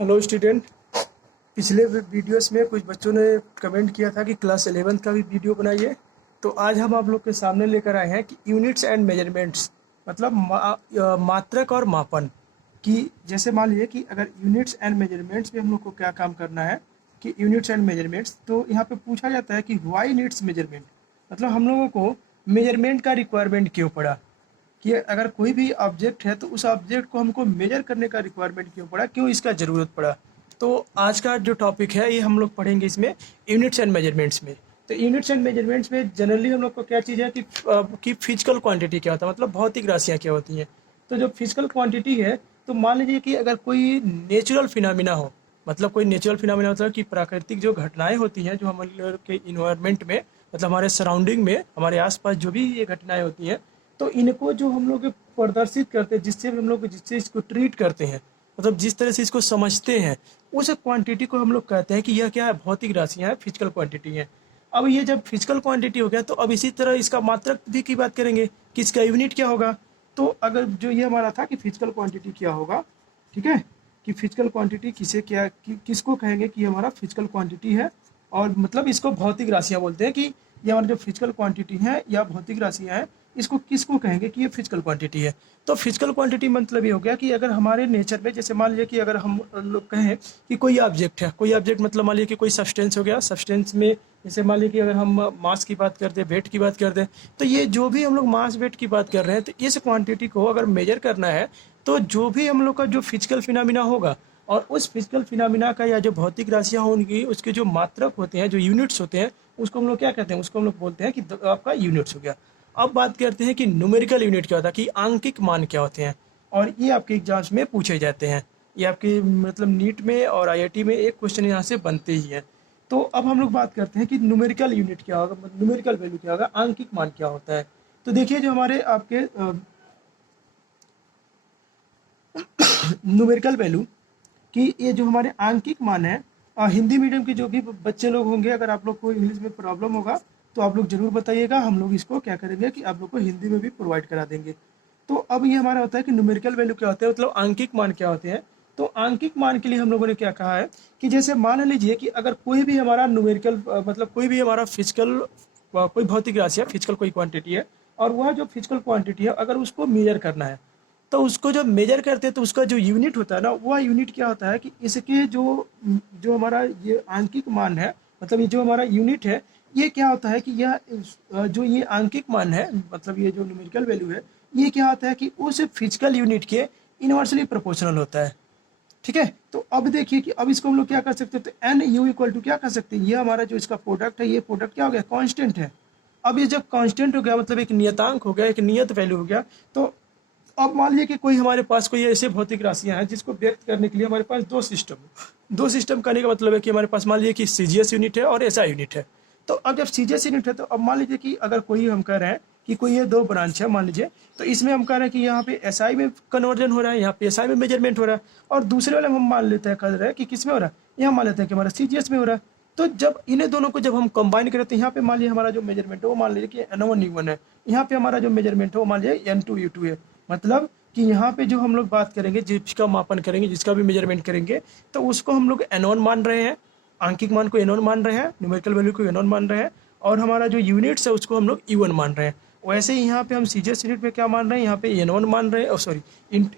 Hello student. पिछले videos में कुछ बच्चों ने कमेंट किया था कि क्लास 11th का भी वीडियो बनाइए। तो आज हम आप लोग के सामने लेकर आए हैं कि यूनिट्स एंड मेजरमेंट्स मतलब मात्रक और मापन की। जैसे मान लीजिए कि अगर यूनिट्स एंड मेजरमेंट्स में हम लोग को क्या काम करना है कि यूनिट्स एंड मेजरमेंट्स, तो यहाँ पे पूछा जाता है कि व्हाई नीड्स मेजरमेंट, मतलब हम लोगों को मेजरमेंट का रिक्वायरमेंट क्यों पड़ा। कि अगर कोई भी ऑब्जेक्ट है तो उस ऑब्जेक्ट को हमको मेजर करने का रिक्वायरमेंट क्यों पड़ा, क्यों इसका ज़रूरत पड़ा। तो आज का जो टॉपिक है ये हम लोग पढ़ेंगे इसमें यूनिट्स एंड मेजरमेंट्स में। तो यूनिट्स एंड मेजरमेंट्स में जनरली हम लोग को क्या चीज़ है कि फिजिकल क्वांटिटी क्या होता है, मतलब भौतिक राशियाँ क्या होती हैं। तो जो फिजिकल क्वांटिटी है, तो मान लीजिए कि अगर कोई नेचुरल फिनोमिना हो, मतलब कोई नेचुरल फिनोमिना मतलब कि प्राकृतिक जो घटनाएं होती हैं जो हमारे लोग के इन्वायरमेंट में, मतलब हमारे सराउंडिंग में, हमारे आसपास जो भी ये घटनाएं होती हैं, तो इनको जो हम लोग प्रदर्शित करते हैं, जिससे हम लोग जिससे इसको ट्रीट करते हैं, मतलब जिस तरह से इसको समझते हैं, उस क्वांटिटी को हम लोग कहते हैं कि यह क्या है, भौतिक राशियाँ हैं, फिजिकल क्वांटिटी है। अब ये जब फिजिकल क्वांटिटी हो गया तो अब इसी तरह इसका मात्रक भी की बात करेंगे कि इसका यूनिट क्या होगा। तो अगर जो ये हमारा था कि फिजिकल क्वांटिटी क्या होगा, ठीक है, कि फिजिकल क्वांटिटी किसे क्या किसको कहेंगे कि हमारा फिजिकल क्वांटिटी है। और मतलब इसको भौतिक राशियाँ बोलते हैं कि ये हमारी जो फिजिकल क्वांटिटी है या भौतिक राशियाँ हैं, इसको किसको कहेंगे कि ये फिजिकल क्वांटिटी है। तो फिजिकल क्वांटिटी मतलब ये हो गया कि अगर हमारे नेचर में, जैसे मान लीजिए कि अगर हम लोग कहें कि कोई ऑब्जेक्ट है, कोई ऑब्जेक्ट मतलब मान लीजिए कि कोई सब्सटेंस हो गया, सब्सटेंस में जैसे मान लीजिए कि अगर हम मास की बात करते हैं, वेट की बात करते हैं, तो ये जो भी हम लोग मास वेट की बात कर रहे हैं, तो इस क्वांटिटी को अगर मेजर करना है, तो जो भी हम लोग का जो फिजिकल फिनोमिना होगा, और उस फिजिकल फिनोमिना का या जो भौतिक राशियाँ होंगी उसके जो मात्रक होते हैं, जो यूनिट्स होते हैं, उसको हम लोग क्या कहते हैं, उसको हम लोग बोलते हैं कि आपका यूनिट्स हो गया। अब बात करते हैं कि न्यूमेरिकल यूनिट क्या होता है, कि आंकिक मान क्या होते हैं, और ये आपके एग्जाम्स में पूछे जाते हैं। ये आपके मतलब नीट में और आईआईटी में एक क्वेश्चन यहाँ से बनते ही हैं। तो अब हम लोग बात करते हैं कि न्यूमेरिकल यूनिट क्या होगा, मतलब न्यूमेरिकल वैल्यू क्या होगा, आंकिक मान क्या होता है। तो देखिए जो हमारे आपके न्यूमेरिकल वैल्यू कि ये जो हमारे आंकिक मान है, हिंदी मीडियम के जो भी बच्चे लोग होंगे, अगर आप लोग को इंग्लिश में प्रॉब्लम होगा तो आप लोग ज़रूर बताइएगा, हम लोग इसको क्या करेंगे कि आप लोग को हिंदी में भी प्रोवाइड करा देंगे। तो अब ये हमारा होता है कि न्यूमेरिकल वैल्यू क्या होता है, मतलब आंकिक मान क्या होते हैं। तो आंकिक मान के लिए हम लोगों ने क्या कहा है कि जैसे मान लीजिए कि अगर कोई भी हमारा न्यूमेरिकल मतलब कोई भी हमारा फिजिकल कोई भौतिक राशि है, फिजिकल कोई क्वांटिटी है, और वह जो फिजिकल क्वांटिटी है अगर उसको मेजर करना है, तो उसको जब मेजर करते हैं तो उसका जो यूनिट होता है ना, वह यूनिट क्या होता है कि इसके जो जो हमारा ये आंकिक मान है, मतलब ये जो हमारा यूनिट है, ये क्या होता है कि यह जो ये आंकिक मान है, मतलब ये जो न्यूमेरिकल वैल्यू है, ये क्या होता है कि उस फिजिकल यूनिट के इनवर्सली प्रोपोर्शनल होता है। ठीक है, तो अब देखिए कि अब इसको हम लोग क्या कर सकते हैं, तो एन यू इक्वल टू क्या कर सकते हैं, ये हमारा जो इसका प्रोडक्ट है, ये प्रोडक्ट क्या हो गया, कांस्टेंट है। अब ये जब कांस्टेंट हो गया, मतलब एक नियतांक हो गया, एक नियत वैल्यू हो गया। तो अब मान लीजिए कि कोई हमारे पास कोई ऐसे भौतिक राशियां हैं जिसको व्यक्त करने के लिए हमारे पास दो सिस्टम करने का मतलब है कि हमारे पास मान लीजिए कि सीजीएस यूनिट है और एसआई यूनिट है। तो अब जब सीजीएस यूनिट है, तो अब मान लीजिए कि अगर कोई हम कह रहे हैं कि कोई ये दो ब्रांच है मान लीजिए, तो इसमें हम कह रहे हैं कि यहाँ पे एसआई में कन्वर्जन हो रहा है, यहाँ पे एसआई में मेजरमेंट हो रहा है, और दूसरे वाले में हम मान लेते हैं, कह रहे हैं कि किस में हो रहा है, यहाँ मान लेते हैं कि हमारा सीजीएस में हो रहा है। तो जब इन्हें दोनों को जब हम कंबाइन करें, तो यहाँ पे मान लीजिए हमारा जो मेजरमेंट है वो मान लीजिए कि N1 U1 है, यहाँ पे हमारा जो मेजरमेंट है वो मान लीजिए N2 U2 है। मतलब कि यहाँ पे जो हम लोग बात करेंगे, जिसका मापन करेंगे, जिसका भी मेजरमेंट करेंगे, तो उसको हम लोग N1 मान रहे हैं, आंकिक मान को N1 मान रहे हैं, न्यूमेरिकल वैल्यू को N1 मान रहे हैं, और हमारा जो यूनिट्स है उसको हम लोग U1 मान रहे हैं। वैसे ही यहाँ पे हम सीजीएस यूनिट में क्या मान रहे हैं, यहाँ पे N1 मान रहे हैं, सॉरी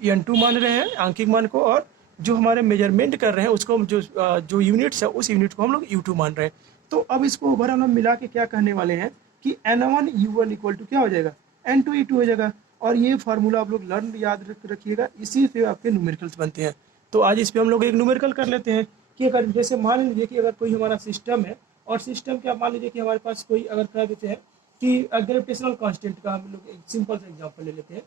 N2 मान रहे हैं आंकिक मान को, और जो हमारे मेजरमेंट कर रहे हैं उसको हम जो यूनिट्स है उस यूनिट को हम लोग U2 मान रहे हैं। तो अब इसको ओवरऑल हम मिला के क्या कहने वाले हैं कि N1 U1 इक्वल टू क्या हो जाएगा, N2 E2 हो जाएगा। और ये फार्मूला आप लोग लर्न याद रखिएगा, इसी से आपके न्यूमेरिकल्स बनते हैं। तो आज इस पे हम लोग एक न्यूमेरिकल कर लेते हैं कि अगर जैसे मान लीजिए कि अगर कोई हमारा सिस्टम है, और सिस्टम क्या मान लीजिए कि हमारे पास कोई अगर कह देते हैं कि ग्रेविटेशनल कांस्टेंट का हम लोग एक सिंपल सा एग्जांपल ले लेते हैं।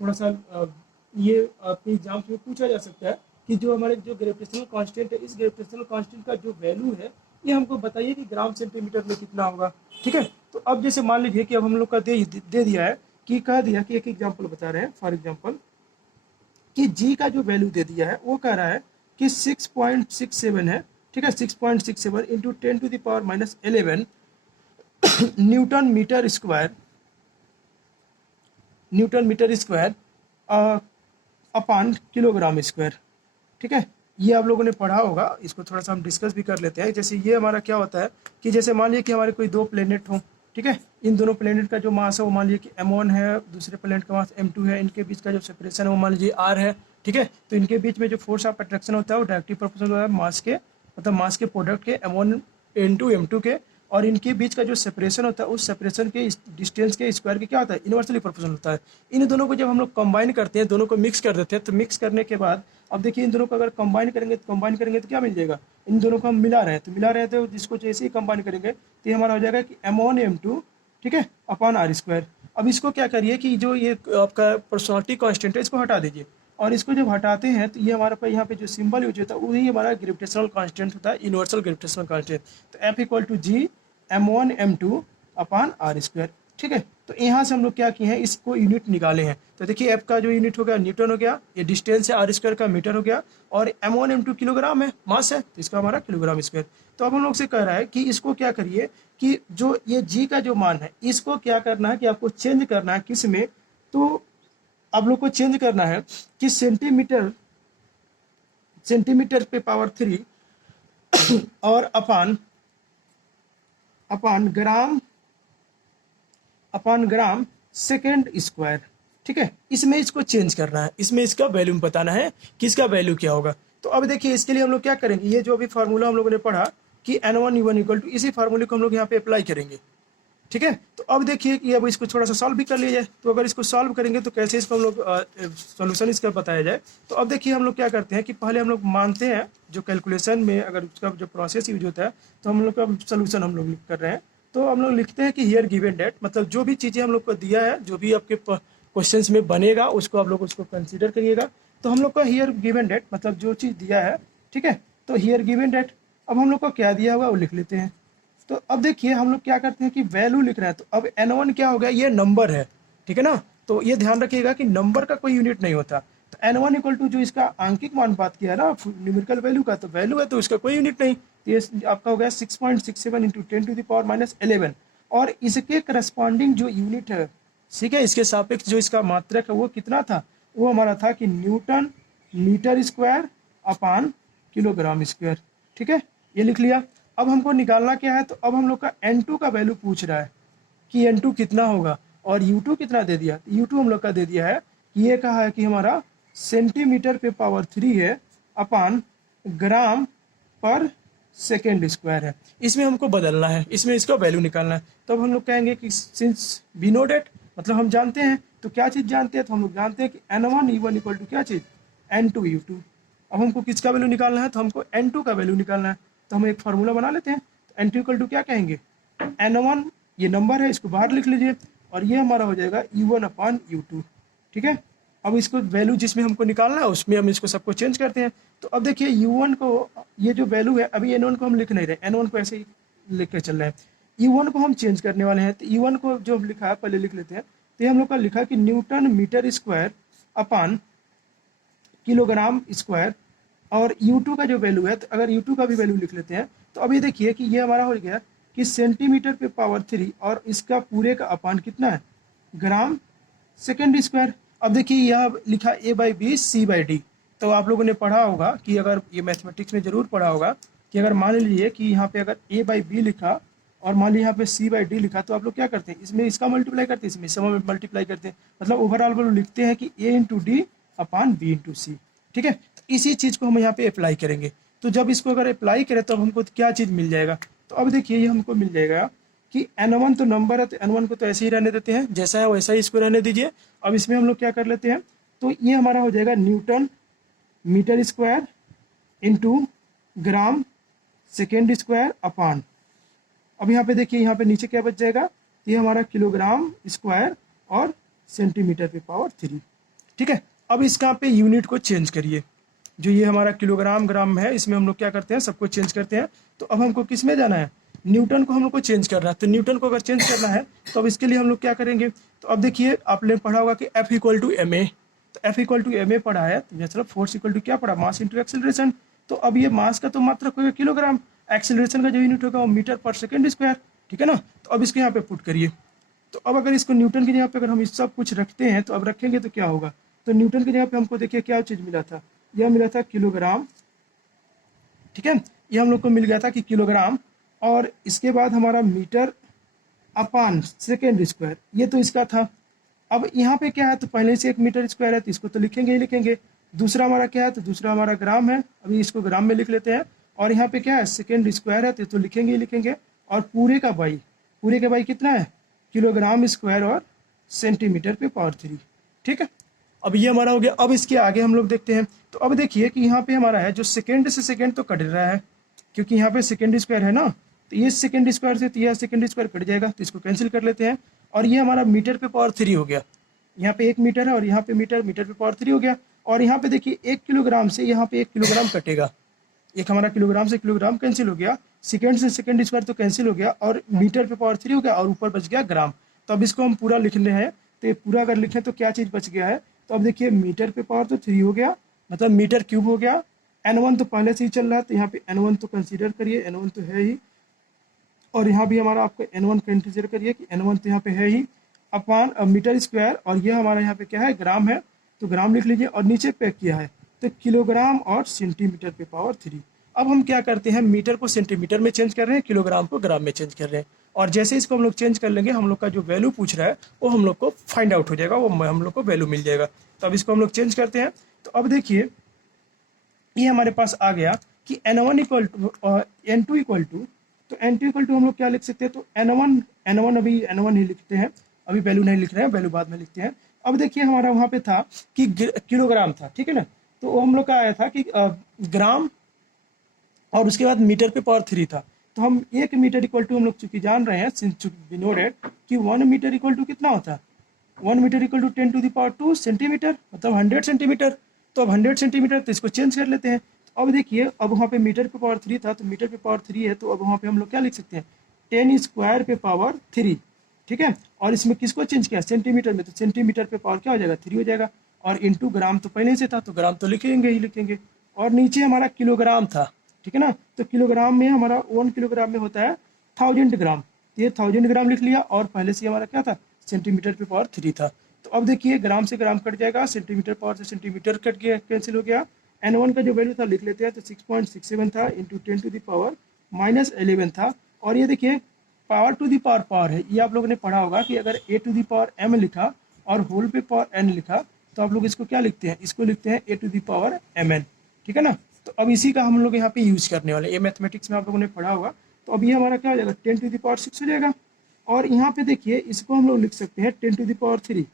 थोड़ा सा ये आपके एग्जाम्स में पूछा जा सकता है कि जो हमारे जो ग्रेविटेशनल कांस्टेंट है, इस ग्रेविटेशनल कांस्टेंट का जो वैल्यू है, ये हमको बताइए कि ग्राम सेंटीमीटर में कितना होगा। ठीक है, तो अब जैसे मान लीजिए कि अब हम लोग का दे दिया है कि कह दिया कि एक एग्जाम्पल बता रहे हैं, फॉर एग्जाम्पल कि जी का जो वैल्यू दे दिया है वो कह रहा है कि 6.67 है। ठीक है, 6.67 into 10⁻⁻11 newton metre square, newton metre square upon kilogram square. ठीक है, ये आप लोगों ने पढ़ा होगा, इसको थोड़ा सा हम डिस्कस भी कर लेते हैं। जैसे ये हमारा क्या होता है कि जैसे मान लिया कि हमारे कोई दो प्लेनेट हों, ठीक है, इन दोनों प्लेनेट का जो मास है वो मान लीजिए कि m1 है, दूसरे प्लेनेट का मास m2 है, इनके बीच का जो सेपरेशन है वो मान लीजिए r है, ठीक है। तो इनके बीच में जो फोर्स ऑफ अट्रैक्शन होता है वो डायरेक्टली प्रोपोर्शनल होता है मास के, मतलब मास के प्रोडक्ट के m1 इंटू m2 के, और इनके बीच का जो सेपरेशन होता है उस सेपरेशन के डिस्टेंस के स्क्वायर के क्या होता है, इनवर्सली प्रोपोर्शनल होता है। इन दोनों को जब हम लोग कंबाइन करते हैं, दोनों को मिक्स कर देते हैं, तो मिक्स करने के बाद अब देखिए इन दोनों को अगर कंबाइन करेंगे तो क्या मिल जाएगा, इन दोनों को हम मिला रहे हैं, तो मिला रहे हैं तो जिसको जैसे ही कंबाइन करेंगे तो ये हमारा हो जाएगा कि m1 m2, ठीक है, अपॉन r स्क्वायर। अब इसको क्या करिए कि जो ये आपका पर्सनैलिटी कांस्टेंट है इसको हटा दीजिए, और इसको जब हटाते हैं तो ये हमारे पास यहाँ पे जो सिंबल यूज होता है वही हमारा ग्रेविटेशनल कांस्टेंट होता है, यूनिवर्सल ग्रेविटेशनल कांस्टेंट। तो F equal to G m1 m2 upon r square, ठीक है। तो यहाँ से हम लोग क्या किए हैं, इसको यूनिट निकाले हैं। तो देखिए एफ का जो यूनिट हो गया न्यूटन हो गया, ये डिस्टेंस है r स्क्वायर का मीटर हो गया, और m1 m2 किलोग्राम है, मास है, तो इसका हमारा किलोग्राम स्क्वायर। तो अब हम लोग से कह रहा है कि इसको क्या करिए कि जो ये g का जो मान है इसको क्या करना है कि आपको चेंज करना है किस में, तो आप लोग को चेंज करना है कि सेंटीमीटर पे पावर 3 और अपान ग्राम सेकेंड स्क्वायर, ठीक है। इसमें इसको चेंज करना है, इसमें इसका वैल्यू बताना है कि इसका वैल्यू क्या होगा। तो अब देखिए इसके लिए हम लोग क्या करेंगे, ये जो अभी फार्मूला हम लोगों ने पढ़ा कि n1 u1 इक्वल टू, इसी फार्मूले को हम लोग यहाँ पे अप्लाई करेंगे, ठीक है। तो अब देखिए कि अब इसको थोड़ा सा सॉल्व भी कर लिया जाए। तो अगर इसको सॉल्व करेंगे तो कैसे इसको हम लोग सोल्यूशन इसका बताया जाए। तो अब देखिए हम लोग क्या करते हैं कि पहले हम लोग मानते हैं जो कैलकुलेशन में अगर उसका जो प्रोसेस यूज होता है तो हम लोग का सोल्यूशन हम लोग कर रहे हैं। तो हम लोग लिखते हैं कि हियर गिवन डेट, मतलब जो भी चीज़ें हम लोग को दिया है, जो भी आपके क्वेश्चंस में बनेगा उसको आप लोग उसको कंसीडर करिएगा। तो हम लोग का हियर गिवन डेट मतलब जो चीज़ दिया है, ठीक है। तो हियर गिवन डेट, अब हम लोग को क्या दिया हुआ वो लिख लेते हैं। तो अब देखिए हम लोग क्या करते हैं कि वैल्यू लिख रहे हैं। तो अब n1 क्या हो गया, ये नंबर है, ठीक है ना। तो ये ध्यान रखिएगा कि नंबर का कोई यूनिट नहीं होता। तो n1 इक्वल टू जो इसका आंकिक मान बात किया ना न्यूमेरिकल वैल्यू का, तो वैल्यू है तो इसका कोई यूनिट नहीं। तो ये आपका हो गया 6.67 इंटू 10⁻⁻11, और इसके करस्पॉन्डिंग जो यूनिट है, ठीक है, इसके सापेक्ष जो इसका मात्रक है वो कितना था, वो हमारा था कि newton metre square upon kilogram square, ठीक है, ये लिख लिया। अब हमको निकालना क्या है, तो अब हम लोग का n2 का वैल्यू पूछ रहा है कि n2 कितना होगा, और u2 कितना दे दिया, u2 हम लोग का दे दिया है कि ये कहा है कि हमारा सेंटीमीटर पे पावर 3 है अपान ग्राम पर सेकेंड स्क्वायर है। इसमें हमको बदलना है, इसमें इसका वैल्यू निकालना है। तो अब हम लोग कहेंगे कि सिंस वी नो डेट, मतलब हम जानते हैं, तो क्या चीज़ जानते हैं, तो हम लोग जानते हैं कि n1 u1 इक्वल टू क्या चीज़ n2 u2। अब हमको किसका वैल्यू निकालना है, तो हमको n2 का वैल्यू निकालना है। तो हम एक फार्मूला बना लेते हैं। तो n2 इक्वल टू क्या कहेंगे, n1 ये नंबर है, इसको बाहर लिख लीजिए, और ये हमारा हो जाएगा u1 अपान u2, ठीक है। अब इसको वैल्यू जिसमें हमको निकालना है उसमें हम इसको सबको चेंज करते हैं। तो अब देखिए u1 को, ये जो वैल्यू है अभी n1 को हम लिख नहीं रहे, n1 को ऐसे ही लिख के चल रहे हैं। u1 को हम चेंज करने वाले हैं। तो u1 को जो हम लिखा है पहले लिख लेते हैं। तो ये हम लोग का लिखा कि newton metre square upon kilogram square, और u2 का जो वैल्यू है, तो अगर u2 का भी वैल्यू लिख लेते हैं। तो अभी देखिए कि ये हमारा हो गया कि सेंटीमीटर पे पावर 3, और इसका पूरे का अपान कितना है, ग्राम सेकेंड स्क्वायर। अब देखिए यह लिखा a/b c/d। तो आप लोगों ने पढ़ा होगा कि अगर ये मैथमेटिक्स में जरूर पढ़ा होगा कि अगर मान लीजिए कि यहाँ पे अगर a/b लिखा और मान लीजिए यहाँ पे c/d लिखा, तो आप लोग क्या करते हैं, इसमें इसका मल्टीप्लाई करते हैं, इसमें इसका मल्टीप्लाई करते हैं, मतलब ओवरऑल वैल्यू लिखते हैं कि a into D upon b into C, ठीक है। तो इसी चीज़ को हम यहाँ पे अप्लाई करेंगे। तो जब इसको अगर अप्लाई करें तो हमको क्या चीज़ मिल जाएगा, तो अब देखिए ये हमको मिल जाएगा कि n1 तो नंबर है, तो n1 को तो ऐसे ही रहने देते हैं, जैसा है वैसा ही इसको रहने दीजिए। अब इसमें हम लोग क्या कर लेते हैं, तो ये हमारा हो जाएगा newton metre square into gram second square upon, अब यहाँ पे देखिए यहाँ पे नीचे क्या बच जाएगा, ये हमारा किलोग्राम स्क्वायर और सेंटीमीटर पे पावर 3, ठीक है। अब इसका पे यूनिट को चेंज करिए, जो ये हमारा किलोग्राम ग्राम है इसमें हम लोग क्या करते हैं, सबको चेंज करते हैं। तो अब हमको किस में जाना है, न्यूटन को हम लोग को चेंज करना है। तो न्यूटन को अगर चेंज करना है तो अब इसके लिए हम लोग क्या करेंगे, तो अब देखिए आपने पढ़ा होगा कि F equal to m a. तो F equal to m a पढ़ा है, तो चलो फोर्स इक्वल टू क्या पढ़ा, मास इंटू एक्सेलरेशन। तो अब ये मास का तो मात्रक होगा किलोग्राम, एक्सेलरेशन का जो यूनिट होगा वो मीटर पर सेकेंड स्क्वायर, ठीक है ना। तो अब इसको यहाँ पे पुट करिए। तो अब अगर इसको न्यूटन की जगह पे अगर हम इस सब कुछ रखते हैं तो अब रखेंगे तो क्या होगा, तो न्यूटन की जगह पे हमको देखिए क्या चीज़ मिला था, यह मिला था किलोग्राम ठीक है, ये हम लोग को मिल गया था कि किलोग्राम। और इसके बाद हमारा मीटर अपान सेकेंड स्क्वायर, ये तो इसका था। अब यहाँ पे क्या है, तो पहले से 1 मीटर स्क्वायर है तो इसको तो लिखेंगे ही लिखेंगे। दूसरा हमारा क्या है, तो दूसरा हमारा ग्राम है, अभी इसको ग्राम में लिख लेते हैं। और यहाँ पे क्या है, सेकेंड स्क्वायर है तो लिखेंगे ही लिखेंगे। और पूरे का बाई कितना है, किलोग्राम स्क्वायर और सेंटीमीटर पे पावर 3। ठीक है, अब ये हमारा हो गया। अब इसके आगे हम लोग देखते हैं। तो अब देखिए कि यहाँ पे हमारा है जो सेकेंड से सेकेंड तो कट रहा है, क्योंकि यहाँ पे सेकेंड स्क्वायर है ना, तो ये सेकेंड स्क्वायर से तो यह सेकेंड स्क्वायर कट जाएगा, तो इसको कैंसिल कर लेते हैं। और ये हमारा मीटर पे पावर 3 हो गया। यहाँ पे 1 मीटर है और यहाँ पे मीटर पे पावर 3 हो गया। और यहाँ पे देखिए 1 किलोग्राम से यहाँ पे 1 किलोग्राम कटेगा, एक हमारा किलोग्राम से किलोग्राम कैंसिल हो गया, सेकेंड से सेकेंड स्क्वायर तो कैंसिल हो गया, और मीटर पे पावर 3 हो गया, और ऊपर बच गया ग्राम। तो अब इसको हम पूरा लिख रहे हैं, तो ये पूरा अगर लिखें तो क्या चीज़ बच गया है, तो अब देखिए मीटर पे पावर तो 3 हो गया, मतलब मीटर क्यूब हो गया। N1 तो पहले से ही चल रहा है, तो यहाँ पे N1 तो कंसीडर करिए, N1 तो है ही। और यहाँ भी हमारा आपको N1 कंसीडर करिए कि N1 तो यहाँ पे है ही, अपान मीटर स्क्वायर, और ये हमारा यहाँ पे क्या है, ग्राम है, तो ग्राम लिख लीजिए। और नीचे पैक किया है तो किलोग्राम और सेंटीमीटर पे पावर 3। अब हम क्या करते हैं, मीटर को सेंटीमीटर में चेंज कर रहे हैं, किलोग्राम को ग्राम में चेंज कर रहे हैं। और जैसे इसको हम लोग चेंज कर लेंगे, हम लोग का जो वैल्यू पूछ रहा है वो हम लोग को फाइंड आउट हो जाएगा, वो हम लोग को वैल्यू मिल जाएगा। तो अब इसको हम लोग चेंज करते हैं। तो अब देखिए ये हमारे पास आ गया कि N1 equal to N2 equal to, तो N2 इक्वल टू हम लोग क्या लिख सकते हैं, तो N1 अभी N1 ही लिखते हैं, अभी वैल्यू नहीं लिख रहे हैं, वैल्यू बाद में लिखते हैं। अब देखिए हमारा वहाँ पे था कि किलोग्राम था, ठीक है ना, तो वो हम लोग का आया था कि ग्राम, और उसके बाद मीटर पे पावर 3 था। तो हम 1 मीटर इक्वल टू हम लोग चूंकि जान रहे हैं, सिंस वी नो डेट कि 1 मीटर इक्वल टू कितना होता है, 1 metre equal to 10 to the power 2 centimetre, मतलब 100 सेंटीमीटर। तो अब 100 सेंटीमीटर, तो इसको चेंज कर लेते हैं। तो अब देखिए अब वहाँ पे मीटर पे पावर 3 था, तो मीटर पे पावर 3 है, तो अब वहाँ पे हम लोग क्या लिख सकते हैं, 10 स्क्वायर पे पावर 3। ठीक है, और इसमें किसको चेंज किया, सेंटीमीटर में, तो सेंटीमीटर पे पावर क्या हो जाएगा, 3 हो जाएगा। और इंटू ग्राम तो पहले से था, तो ग्राम तो लिखेंगे ही लिखेंगे। और नीचे हमारा किलोग्राम था, ठीक है ना, तो किलोग्राम में हमारा 1 किलोग्राम में होता है 1000 ग्राम, तो ये 1000 ग्राम लिख लिया। और पहले से हमारा क्या था, सेंटीमीटर पे पावर 3 था। तो अब देखिए ग्राम से ग्राम कट जाएगा, सेंटीमीटर पावर से सेंटीमीटर कट गया, कैंसिल हो गया। N1 का जो वैल्यू था लिख लेते हैं, तो 6.67 था इंटू 10 टू द पावर -11 था। और ये देखिए पावर टू दी पावर है, ये आप लोगों ने पढ़ा होगा कि अगर a to the power m लिखा और होल पे पावर n लिखा, तो आप लोग इसको क्या लिखते हैं, इसको लिखते हैं a to the power mn। ठीक है ना, तो अब इसी का हम लोग यहाँ पे यूज करने वाले, ये मैथमेटिक्स में आप लोगों ने पढ़ा होगा। तो अब ये हमारा क्या हो जाएगा, 10 टू दी पावर 6 हो जाएगा। और यहाँ पे देखिए इसको हम लोग लिख सकते हैं 10 टू दी पावर 3।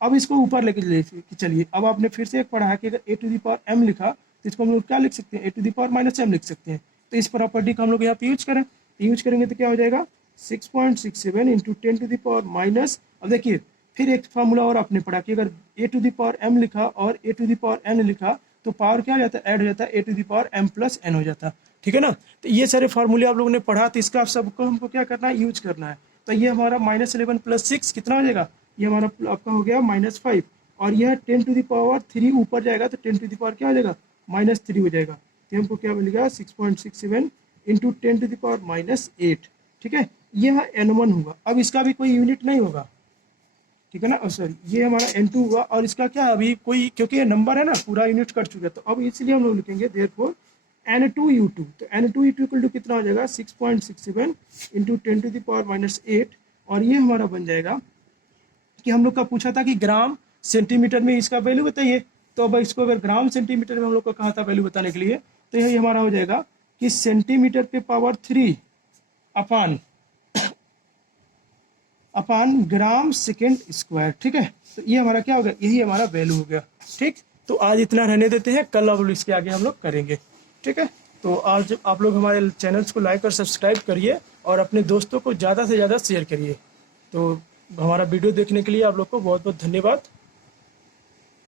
अब इसको ऊपर लेके चलिए, अब आपने फिर से एक पढ़ा है कि अगर a to the power m लिखा, तो इसको हम लोग क्या लिख सकते हैं, a to the power -m लिख सकते हैं। तो इस प्रॉपर्टी को हम लोग यहाँ पे यूज करें, यूज करेंगे तो क्या हो जाएगा, 6.67 into 10 to the power minus. अब देखिए फिर एक फार्मूला और आपने पढ़ा कि अगर a to the power m लिखा और a to the power n लिखा, तो पावर क्या हो जाता है, ऐड हो जाता है, a to the power m plus n हो जाता है। ठीक है ना, तो ये सारे फार्मूले आप लोगों ने पढ़ा, तो इसका आप सबको हमको क्या करना है, यूज करना है। तो ये हमारा -11 + 6 कितना हो जाएगा, ये हमारा आपका हो गया -5। और यह 10 टू दी पावर 3 ऊपर जाएगा, तो 10 टू दी पावर क्या हो जाएगा, -3 हो जाएगा। तो हमको क्या मिलेगा, 6.67 इंटू 10 टू दी पावर -8। ठीक है, यह N1 हुआ। अब इसका भी कोई यूनिट नहीं होगा, ठीक है ना, सॉरी ये हमारा N2 हुआ। और इसका क्या अभी कोई, क्योंकि ये नंबर है ना, पूरा यूनिट कट चुका है, तो अब इसलिए हम लोग लिखेंगे देयरफॉर N2U2। तो N2U2 इक्वल टू कितना हो जाएगा, 6.67 इंटू 10 टू दी पावर -8। और ये हमारा बन जाएगा कि हम लोग का पूछा था कि ग्राम सेंटीमीटर में इसका वैल्यू बताइए। तो अब इसको अगर ग्राम सेंटीमीटर में हम लोग को कहा था वैल्यू बताने के लिए, तो यही हमारा हो जाएगा कि सेंटीमीटर पे पावर 3 अपान ग्राम सेकेंड स्क्वायर। ठीक है, तो ये हमारा क्या हो गया, यही हमारा वैल्यू हो गया। ठीक, तो आज इतना रहने देते हैं, कल अब इसके आगे हम लोग करेंगे। ठीक है, तो आज आप लोग हमारे चैनल्स को लाइक और सब्सक्राइब करिए, और अपने दोस्तों को ज़्यादा से ज़्यादा शेयर करिए। तो हमारा वीडियो देखने के लिए आप लोग को बहुत बहुत धन्यवाद।